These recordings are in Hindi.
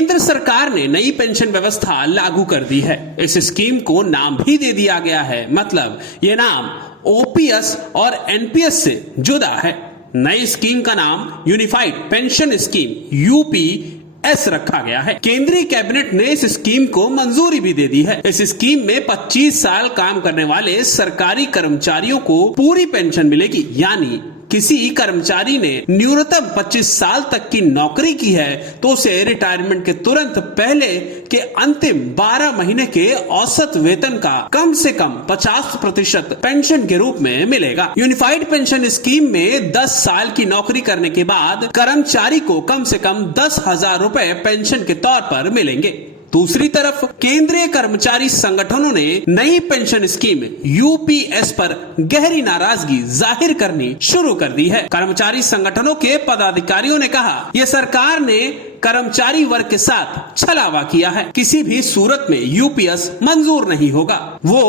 केंद्र सरकार ने नई पेंशन व्यवस्था लागू कर दी है। इस स्कीम को नाम भी दे दिया गया है, मतलब ये नाम ओपीएस और एनपीएस से जुदा है। नई स्कीम का नाम यूनिफाइड पेंशन स्कीम यूपीएस रखा गया है। केंद्रीय कैबिनेट ने इस स्कीम को मंजूरी भी दे दी है। इस स्कीम में 25 साल काम करने वाले सरकारी कर्मचारियों को पूरी पेंशन मिलेगी, यानी किसी कर्मचारी ने न्यूनतम 25 साल तक की नौकरी की है तो उसे रिटायरमेंट के तुरंत पहले के अंतिम 12 महीने के औसत वेतन का कम से कम 50% पेंशन के रूप में मिलेगा। यूनिफाइड पेंशन स्कीम में 10 साल की नौकरी करने के बाद कर्मचारी को कम से कम 10,000 रुपए पेंशन के तौर पर मिलेंगे। दूसरी तरफ केंद्रीय कर्मचारी संगठनों ने नई पेंशन स्कीम यूपीएस पर गहरी नाराजगी जाहिर करनी शुरू कर दी है। कर्मचारी संगठनों के पदाधिकारियों ने कहा, यह सरकार ने कर्मचारी वर्ग के साथ छलावा किया है। किसी भी सूरत में यूपीएस मंजूर नहीं होगा। वो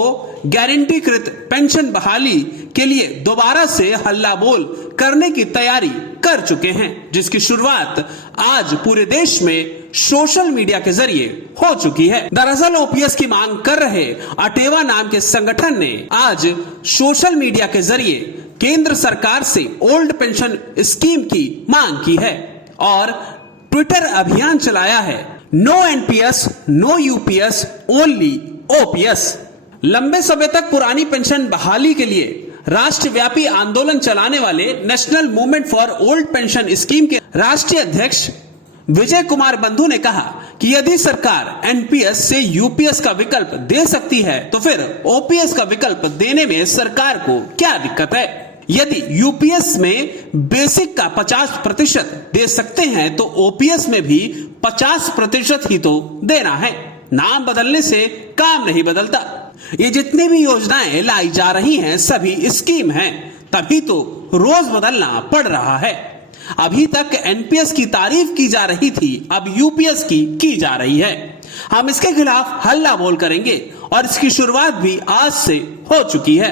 गारंटीकृत पेंशन बहाली के लिए दोबारा से हल्ला बोल करने की तैयारी कर चुके हैं, जिसकी शुरुआत आज पूरे देश में सोशल मीडिया के जरिए हो चुकी है। दरअसल ओपीएस की मांग कर रहे अटेवा नाम के संगठन ने आज सोशल मीडिया के जरिए केंद्र सरकार से ओल्ड पेंशन स्कीम की मांग की है और ट्विटर अभियान चलाया है, no NPS no UPS only OPS. लंबे समय तक पुरानी पेंशन बहाली के लिए राष्ट्रव्यापी आंदोलन चलाने वाले national movement for old pension scheme के राष्ट्रीय अध्यक्ष विजय कुमार बंधु ने कहा कि यदि सरकार एनपीएस से यूपीएस का विकल्प दे सकती है तो फिर ओपीएस का विकल्प देने में सरकार को क्या दिक्कत है। यदि यूपीएस में बेसिक का 50% दे सकते हैं तो ओपीएस में भी 50% ही तो देना है। नाम बदलने से काम नहीं बदलता। ये जितनी भी योजनाएं लाई जा रही हैं सभी स्कीम हैं, तभी तो रोज बदलना पड़ रहा है। अभी तक एनपीएस की तारीफ की जा रही थी, अब यूपीएस की जा रही है। हम इसके खिलाफ हल्ला बोल करेंगे और इसकी शुरुआत भी आज से हो चुकी है।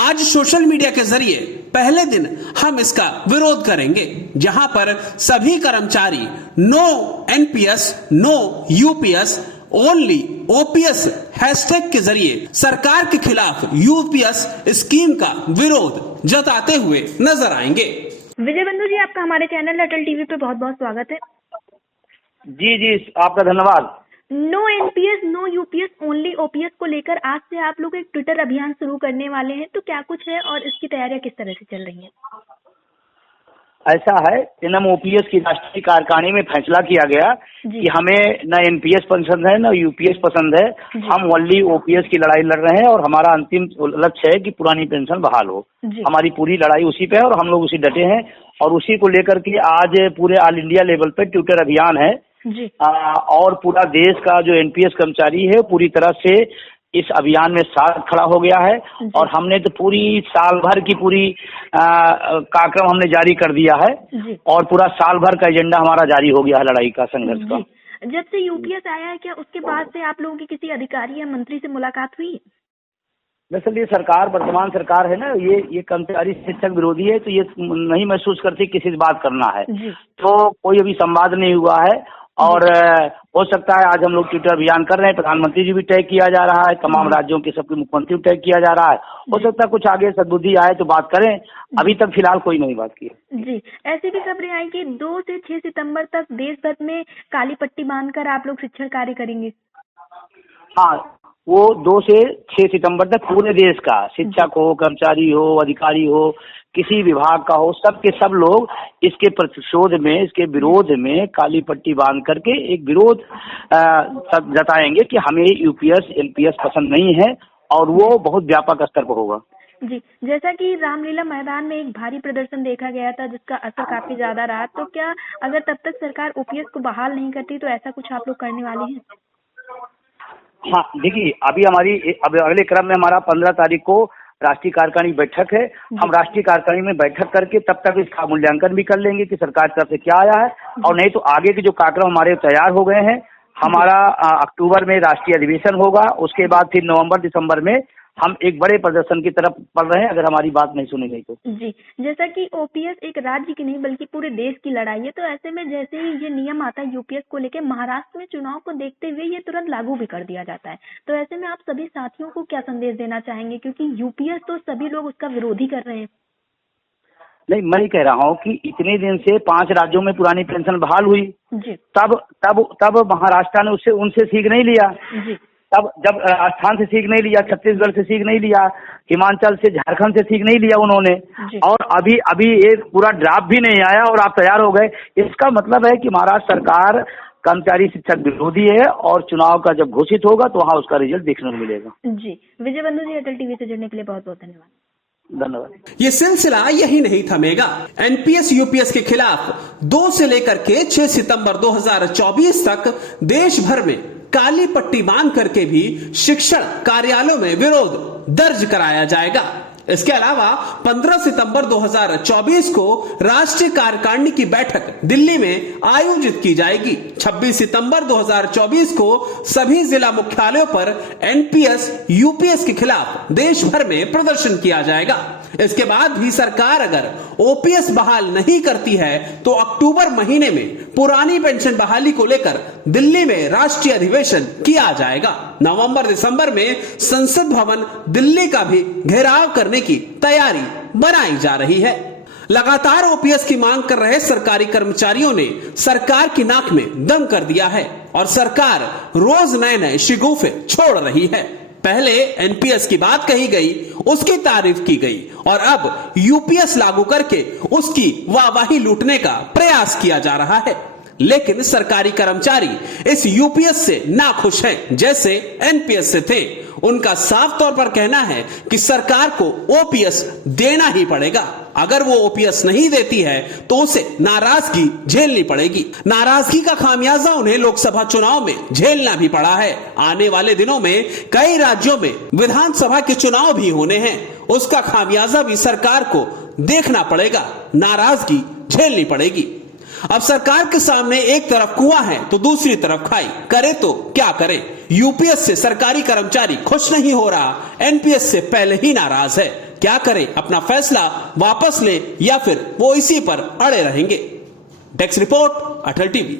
आज सोशल मीडिया के जरिए पहले दिन हम इसका विरोध करेंगे, जहां पर सभी कर्मचारी no NPS no UPS only OPS hashtag के जरिए सरकार के खिलाफ यूपीएस स्कीम का विरोध जताते हुए नजर आएंगे। विजय बंधु जी, आपका हमारे चैनल अटल टीवी पे बहुत बहुत स्वागत है। जी आपका धन्यवाद। No NPS no UPS only OPS को लेकर आज से आप लोग एक ट्विटर अभियान शुरू करने वाले हैं, तो क्या कुछ है और इसकी तैयारियां किस तरह से चल रही हैं? ऐसा है, एनएमओपीएस की राष्ट्रीय कार्यकारिणी में फैसला किया गया कि हमें न एनपीएस पसंद है न यूपीएस पसंद है, हम ओनली ओपीएस की लड़ाई लड़ रहे हैं और हमारा अंतिम लक्ष्य है कि पुरानी पेंशन बहाल हो। हमारी पूरी लड़ाई उसी पे है और हम लोग उसी डटे हैं और उसी को लेकर के आज पूरे ऑल इंडिया लेवल पे ट्विटर अभियान है और पूरा देश का जो एनपीएस कर्मचारी है पूरी तरह से इस अभियान में साथ खड़ा हो गया है और हमने तो पूरी साल भर की पूरी कार्यक्रम हमने जारी कर दिया है और पूरा साल भर का एजेंडा हमारा जारी हो गया है लड़ाई का, संघर्ष का। जब से यूपीएस आया है, क्या उसके बाद से आप लोगों की किसी अधिकारी या मंत्री से मुलाकात हुई? दरअसल ये सरकार, वर्तमान सरकार है ना, ये कर्मचारी शिक्षक विरोधी है, तो ये नहीं महसूस करती किसी से बात करना है, तो कोई अभी संवाद नहीं हुआ है और हो सकता है आज हम लोग ट्विटर अभियान कर रहे हैं, प्रधानमंत्री जी भी टैग किया जा रहा है, तमाम राज्यों के सबके मुख्यमंत्री टैग किया जा रहा है, हो सकता है कुछ आगे सद्बुद्धि आए तो बात करें, अभी तक फिलहाल कोई नहीं बात की है। जी, ऐसी भी खबरें आई कि 2 से 6 सितंबर तक देश भर में काली पट्टी बांधकर आप लोग शिक्षण कार्य करेंगे। हाँ, वो 2 से 6 सितंबर तक पूरे देश का, शिक्षक हो, कर्मचारी हो, अधिकारी हो, किसी विभाग का हो, सब के सब लोग इसके प्रतिशोध में, इसके विरोध में काली पट्टी बांध करके एक विरोध जताएंगे कि हमें यूपीएस एनपीएस पसंद नहीं है और वो बहुत व्यापक स्तर पर होगा। जी, जैसा कि रामलीला मैदान में एक भारी प्रदर्शन देखा गया था जिसका असर काफी ज्यादा रहा, तो क्या अगर तब तक सरकार ओपीएस को बहाल नहीं करती तो ऐसा कुछ आप लोग करने वाले हैं? हाँ, देखिए अभी अगले क्रम में हमारा 15 तारीख को राष्ट्रीय कार्यकारिणी बैठक है। हम राष्ट्रीय कार्यकारिणी में बैठक करके तब तक इसका मूल्यांकन भी कर लेंगे कि सरकार की तरफ से क्या आया है और नहीं तो आगे के जो कार्यक्रम हमारे तैयार हो गए हैं, हमारा अक्टूबर में राष्ट्रीय अधिवेशन होगा, उसके बाद फिर नवंबर दिसंबर में हम एक बड़े प्रदर्शन की तरफ बढ़ रहे हैं अगर हमारी बात नहीं सुनी गई तो। जी, जैसा कि ओपीएस एक राज्य की नहीं बल्कि पूरे देश की लड़ाई है, तो ऐसे में जैसे ही ये नियम आता है यूपीएस को लेके, महाराष्ट्र में चुनाव को देखते हुए ये तुरंत लागू भी कर दिया जाता है। तो ऐसे में आप सभी साथियों को क्या संदेश देना चाहेंगे, क्योंकि यूपीएस तो सभी लोग उसका विरोध ही कर रहे हैं। नहीं, मैं कह रहा हूँ कि इतने दिन से 5 राज्यों में पुरानी पेंशन बहाल हुई, जी तब महाराष्ट्र ने उनसे सीख नहीं लिया। जी, तब जब राजस्थान से सीख नहीं लिया, छत्तीसगढ़ से सीख नहीं लिया, हिमाचल से, झारखंड से सीख नहीं लिया उन्होंने, और अभी ये पूरा ड्राफ्ट भी नहीं आया और आप तैयार हो गए। इसका मतलब है कि महाराष्ट्र सरकार कर्मचारी शिक्षक विरोधी है और चुनाव का जब घोषित होगा तो वहाँ उसका रिजल्ट देखने को मिलेगा। जी, विजय बंधु जी, अटल टीवी से जुड़ने के लिए बहुत बहुत धन्यवाद। धन्यवाद। ये सिलसिला यही नहीं थमेगा। एनपीएस यूपीएस के खिलाफ 2 से लेकर के 6 सितंबर 2024 तक देश भर में काली पट्टी बांध करके भी शिक्षण कार्यालयों में विरोध दर्ज कराया जाएगा। इसके अलावा 15 सितंबर 2024 को राष्ट्रीय कार्यकारिणी की बैठक दिल्ली में आयोजित की जाएगी। 26 सितंबर 2024 को सभी जिला मुख्यालयों पर एनपीएस यूपीएस के खिलाफ देश भर में प्रदर्शन किया जाएगा। इसके बाद भी सरकार अगर ओपीएस बहाल नहीं करती है तो अक्टूबर महीने में पुरानी पेंशन बहाली को लेकर दिल्ली में राष्ट्रीय अधिवेशन किया जाएगा। नवंबर दिसंबर में संसद भवन दिल्ली का भी घेराव करने की तैयारी बनाई जा रही है। लगातार ओपीएस की मांग कर रहे सरकारी कर्मचारियों ने सरकार की नाक में दम कर दिया है और सरकार रोज नए नए शिगुफे छोड़ रही है। पहले एनपीएस की बात कही गई, उसकी तारीफ की गई और अब यूपीएस लागू करके उसकी वाहवाही लूटने का प्रयास किया जा रहा है। लेकिन सरकारी कर्मचारी इस यूपीएस से नाखुश हैं, जैसे एनपीएस से थे। उनका साफ तौर पर कहना है कि सरकार को ओपीएस देना ही पड़ेगा। अगर वो ओपीएस नहीं देती है तो उसे नाराजगी झेलनी पड़ेगी। नाराजगी का खामियाजा उन्हें लोकसभा चुनाव में झेलना भी पड़ा है। आने वाले दिनों में कई राज्यों में विधानसभा के चुनाव भी होने हैं, उसका खामियाजा भी सरकार को देखना पड़ेगा, नाराजगी झेलनी पड़ेगी। अब सरकार के सामने एक तरफ कुआं है तो दूसरी तरफ खाई, करे तो क्या करे। यूपीएस से सरकारी कर्मचारी खुश नहीं हो रहा, एनपीएस से पहले ही नाराज है। क्या करे, अपना फैसला वापस ले या फिर वो इसी पर अड़े रहेंगे। डेस्क रिपोर्ट, अटल टीवी।